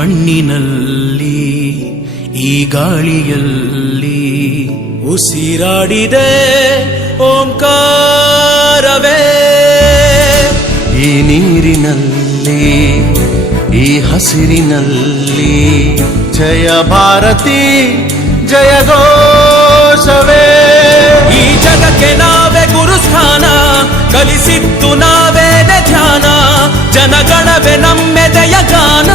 ಮಣ್ಣಿನಲ್ಲಿ ಈ ಗಾಳಿಯಲ್ಲಿ ಉಸಿರಾಡಿದೆ ಓಂಕಾರವೇ. ಈ ನೀರಿನಲ್ಲಿ ಈ ಹಸಿರಿನಲ್ಲಿ ಜಯ ಭಾರತಿ ಜಯ ಘೋಷವೇ. ಈ ಜಗಕ್ಕೆ ನಾವೇ ಗುರುಸ್ಥಾನ, ಕಲಿಸಿದ್ದು ನಾವೇನೆ ಧ್ಯಾನ, ಜನಗಣವೇ ನಮ್ಮೆದೆಯ ಗಾನ,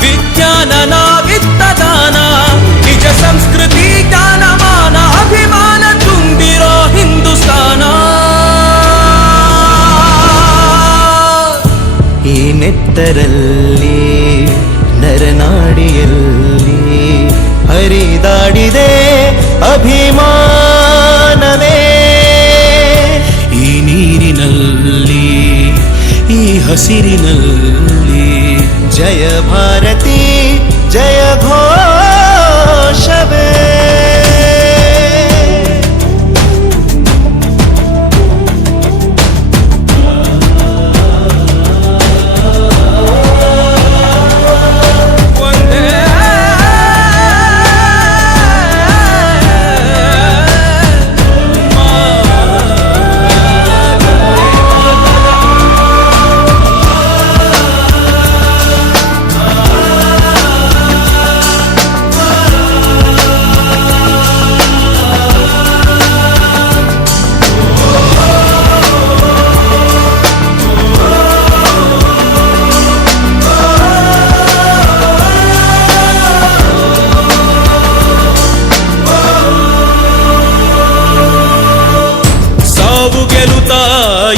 ವಿಜ್ಞಾನ ನಾವಿತ್ತ ದಾನ, ನಿಜ ಸಂಸ್ಕೃತಿ ಜ್ಞಾನಮಾನ, ಅಭಿಮಾನ ತುಂಬಿರೋ ಹಿಂದೂಸ್ತಾನ. ಈ ನೆತ್ತರಲ್ಲಿ ನರನಾಡಿಯಲ್ಲಿ ಹರಿದಾಡಿದೆ ಅಭಿಮಾನವೇ. ಈ ನೀರಿನಲ್ಲಿ ಈ ಹಸಿರಿನಲ್ಲಿ ಜಯ ಭಾರತಿ ಜಯ ಘೋಷವೇ.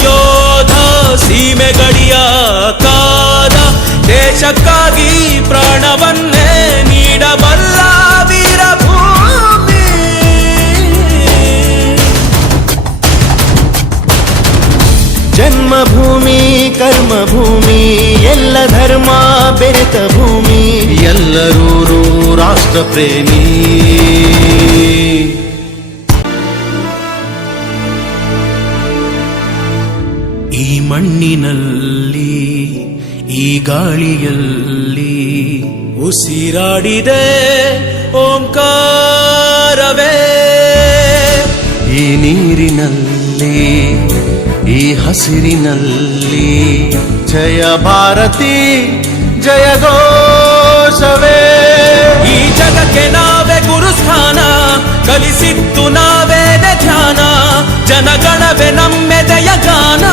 ಯೋಧ ಸೀಮೆ ಗಡಿಯ ಕಾದ, ದೇಶಕ್ಕಾಗಿ ಪ್ರಾಣವನ್ನೇ ನೀಡಬಲ್ಲ ವೀರಭೂಮಿ. ಜನ್ಮಭೂಮಿ ಕರ್ಮಭೂಮಿ ಎಲ್ಲ ಧರ್ಮ ಬೆರೆತ ಭೂಮಿ, ಎಲ್ಲರೂ ರಾಷ್ಟ್ರ ಪ್ರೇಮಿ. ಈ ಮಣ್ಣಿನಲ್ಲಿ ಈ ಗಾಳಿಯಲ್ಲಿ ಉಸಿರಾಡಿದೆ ಓಂಕಾರವೇ. ಈ ನೀರಿನಲ್ಲಿ ಈ ಹಸಿರಿನಲ್ಲಿ ಜಯ ಭಾರತಿ ಜಯ ಘೋಷವೇ. ಈ ಜಗಕ್ಕೆ ನಾವೇ ಗುರುಸ್ಥಾನ, ಕಲಿಸಿದ್ದು ನಾವೇನೆ ಧ್ಯಾನ, ಜನಗಣವೇ ನಮ್ಮೆದೆಯ ಗಾನ,